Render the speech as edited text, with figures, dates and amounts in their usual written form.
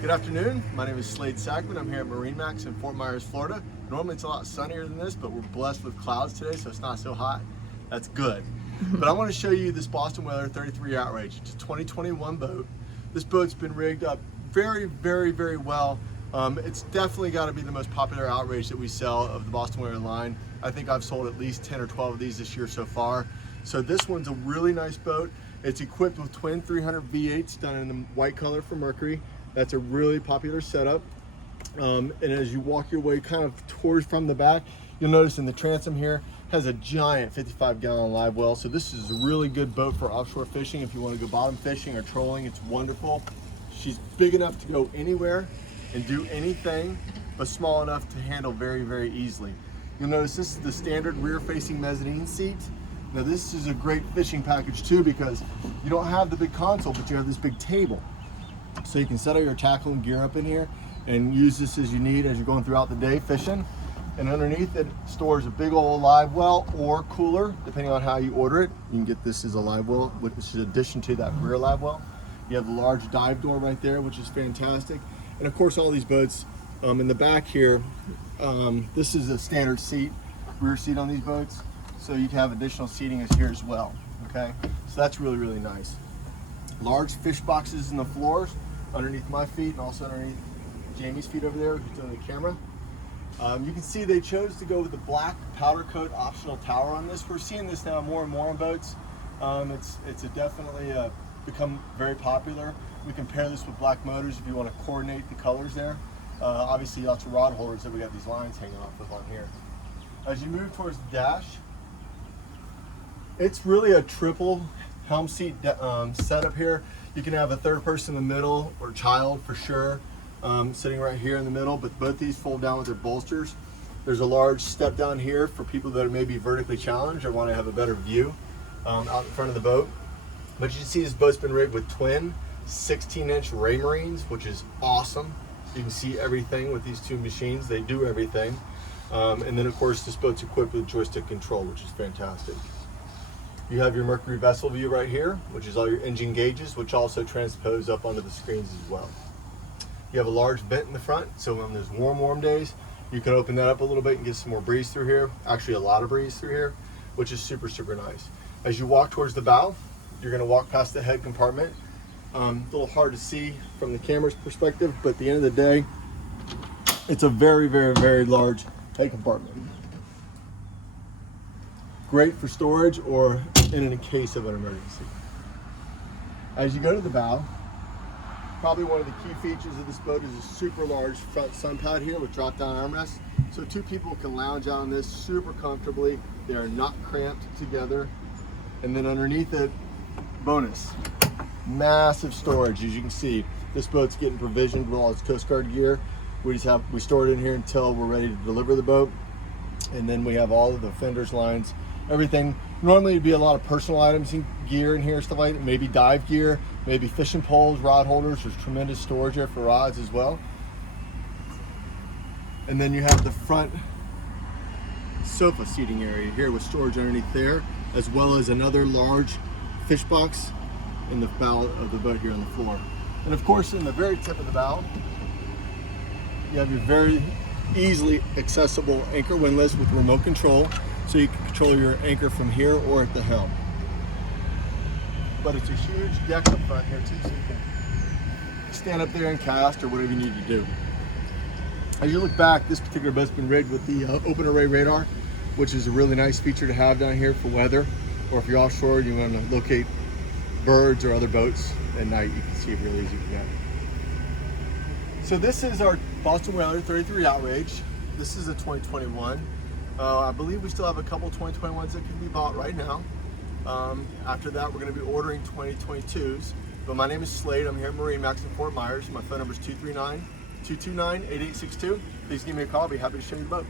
Good afternoon, my name is Slade Sackman. I'm here at MarineMax in Fort Myers, Florida. Normally it's a lot sunnier than this, but we're blessed with clouds today, so it's not so hot. That's good. But I want to show you this Boston Whaler 33 Outrage. It's a 2021 boat. This boat's been rigged up very well. It's definitely got to be the most popular Outrage that we sell of the Boston Whaler line. I think I've sold at least 10 or 12 of these this year so far. So this one's a really nice boat. It's equipped with twin 300 V8s done in the white color for Mercury. That's a really popular setup. And as you walk your way kind of towards from the back, you'll notice in the transom here has a giant 55-gallon live well. So this is a really good boat for offshore fishing. If you want to go bottom fishing or trolling, it's wonderful. She's big enough to go anywhere and do anything, but small enough to handle very easily. You'll notice this is the standard rear-facing mezzanine seat. Now this is a great fishing package too, because you don't have the big console, but you have this big table. So you can set all your tackle and gear up in here and use this as you need as you're going throughout the day fishing. And underneath it stores a big old live well or cooler, depending on how you order it. You can get this as a live well, which is in addition to that rear live well. You have the large dive door right there, which is fantastic. And of course, all these boats in the back here, this is a standard seat, rear seat on these boats. So you can have additional seating is here as well, okay? So that's really nice. Large fish boxes in the floors, underneath my feet and also underneath Jamie's feet over there, who's doing the camera. You can see they chose to go with the black powder coat optional tower on this. We're seeing this now more and more on boats. It's definitely become very popular. We can pair this with black motors if you want to coordinate the colors there. Obviously lots of rod holders that we got these lines hanging off of on here. As you move towards the dash, it's really a triple Helm seat setup here. You can have a third person in the middle or child for sure, sitting right here in the middle, but both these fold down with their bolsters. There's a large step down here for people that are maybe vertically challenged or want to have a better view out in front of the boat. But you can see this boat's been rigged with twin 16-inch Ray Marines, which is awesome. You can see everything with these two machines. They do everything. And then of course this boat's equipped with Joystick Control, which is fantastic. You have your Mercury vessel view right here, which is all your engine gauges, which also transpose up onto the screens as well. You have a large vent in the front, so when there's warm days, you can open that up a little bit and get some more breeze through here. Actually, a lot of breeze through here, which is super nice. As you walk towards the bow, you're gonna walk past the head compartment. A little hard to see from the camera's perspective, but at the end of the day, it's a very large head compartment. Great for storage or in case of an emergency. As you go to the bow, probably one of the key features of this boat is a super large front sun pad here with drop down armrests. So two people can lounge out on this super comfortably. They are not cramped together. And then underneath it, bonus, massive storage. As you can see, this boat's getting provisioned with all its Coast Guard gear. We store it in here until we're ready to deliver the boat. And then we have all of the fenders, lines, everything. Normally it'd be a lot of personal items and gear in here, stuff like that, maybe dive gear, maybe fishing poles, rod holders. There's tremendous storage there for rods as well. And then you have the front sofa seating area here with storage underneath there, as well as another large fish box in the bow of the boat here on the floor. And of course, in the very tip of the bow, you have your very easily accessible anchor windlass with remote control, so you can control your anchor from here or at the helm. But it's a huge deck up front here too, so you can stand up there and cast or whatever you need to do. As you look back, this particular boat's been rigged with the open array radar, which is a really nice feature to have down here for weather, or if you're offshore and you want to locate birds or other boats at night, you can see it really easy from that. So this is our Boston Whaler 33 Outrage. This is a 2021. I believe we still have a couple 2021s that can be bought right now. After that, we're going to be ordering 2022s. But my name is Slade. I'm here at MarineMax in Fort Myers. My phone number is 239-229-8862. Please give me a call. I'll be happy to show you the boat.